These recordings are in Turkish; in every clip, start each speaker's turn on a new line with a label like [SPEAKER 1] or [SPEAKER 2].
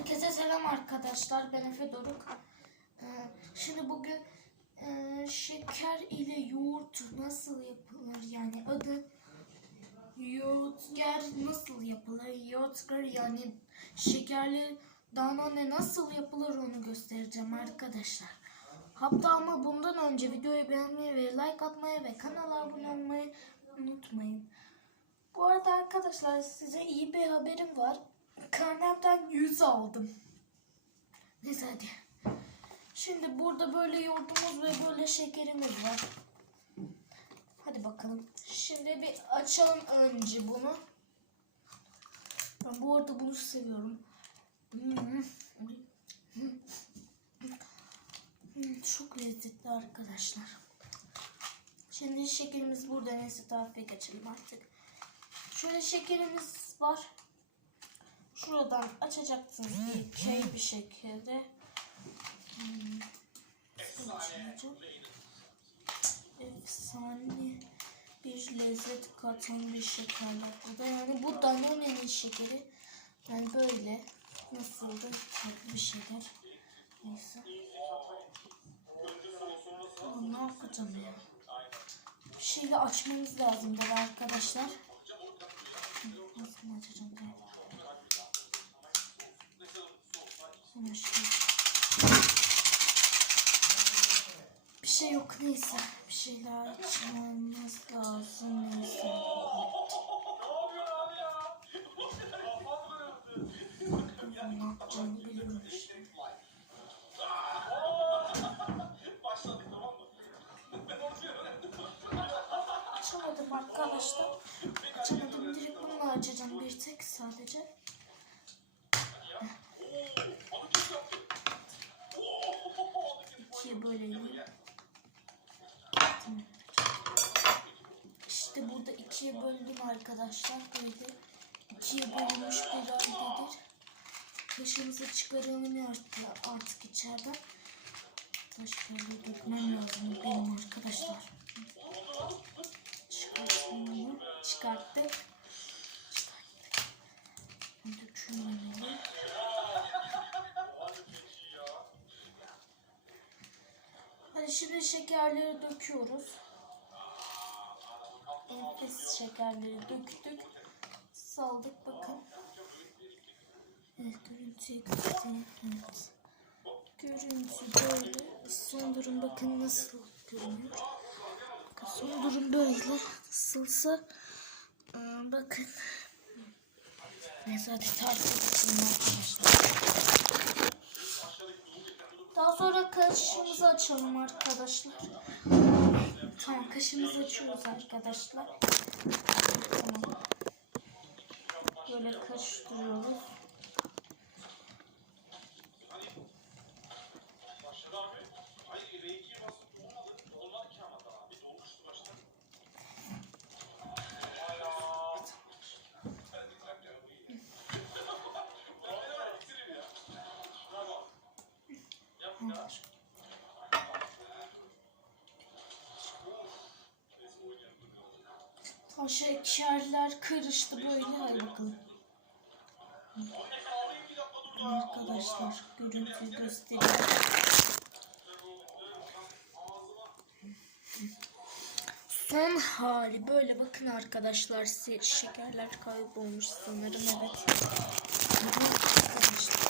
[SPEAKER 1] Herkese selam arkadaşlar. Ben Efe Doruk. Ee, şimdi bugün e, şeker ile yoğurt nasıl yapılır? Yani adı yoğurtger nasıl yapılır? Yoğurtger yani şekerli danone nasıl yapılır onu göstereceğim arkadaşlar. Hatta ama bundan önce videoyu beğenmeyi ve like atmayı ve kanala abone olmayı unutmayın. Bu arada arkadaşlar size iyi bir haberim var. Karnemden 100 aldım. Neyse hadi. Şimdi burada böyle yoğurdumuz ve böyle şekerimiz var. Hadi bakalım. Şimdi bir açalım önce bunu. Ben bu arada bunu seviyorum. Çok lezzetli arkadaşlar. Şimdi şekerimiz burada. Neyse tarife geçelim artık. Şöyle şekerimiz var. Şuradan açacaksınız bir şey bir şekilde. Hmm. Efsane bir lezzet katan bir şekerler burada. Yani bu Danone'nin şekeri. Yani böyle. Nasıldı? Farklı bir şeyler. Neyse. Ama ne yapacağım ya? Bir şeyle açmamız lazım da arkadaşlar. Nasıl açacağım diye. Bir şey yok neyse. Bir şeyler açmamız lazım neyse. Ne yapacağımı biliyorum işte. Açamadım arkadaşlar. Açamadım. Direkt bununla açacağım bir tek sadece. İkiye bölelim. Tamam. İşte burada ikiye böldüm arkadaşlar. Böyle ikiye bölünmüş bir haldedir. Taşımızı çıkaralım artık, artık içeriden. Taş böyle dökmem lazım benim arkadaşlar. Çıkarttım bunu. Çıkarttık. Hadi şimdi şekerleri döküyoruz. Şekerleri döktük. Saldık bakın. Evet görüntüye göstereyim. Evet. Görüntü böyle. Son durum bakın nasıl görünüyor. Bakın son durum böyle. Nasılsa aa, bakın. Hadi tarif edelim arkadaşlar. Daha sonra kaşığımızı açalım arkadaşlar. Tamam kaşığımızı açıyoruz arkadaşlar. Tamam. Böyle karıştırıyoruz. O şekerler karıştı böyle. Hadi bakalım. Arkadaşlar görüntüyü göstereyim. Son hali böyle bakın arkadaşlar şekerler kaybolmuş sanırım. Evet arkadaşlar.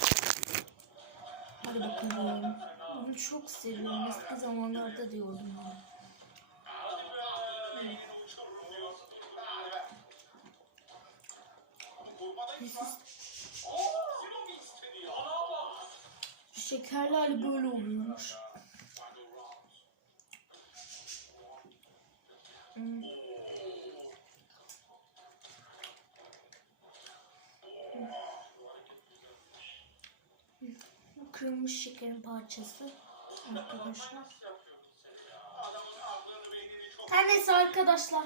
[SPEAKER 1] Hadi bakalım. Bunu çok seviyorum. Eski zamanlarda diyordum bunu. Evet. Şekerler böyle oluyormuş. Hmm. Kırılmış şekerin parçası arkadaşlar. Her neyse arkadaşlar.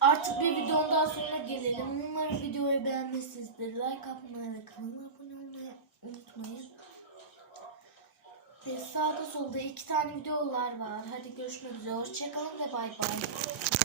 [SPEAKER 1] Artık bir videonun daha sonuna gelelim. Umarım videoyu beğenmişsinizdir. Like atmayı ve kanala abone olmayı unutmayın. Ve sağda solda iki tane videolar var. Hadi görüşmek üzere. Hoşçakalın ve bay bay.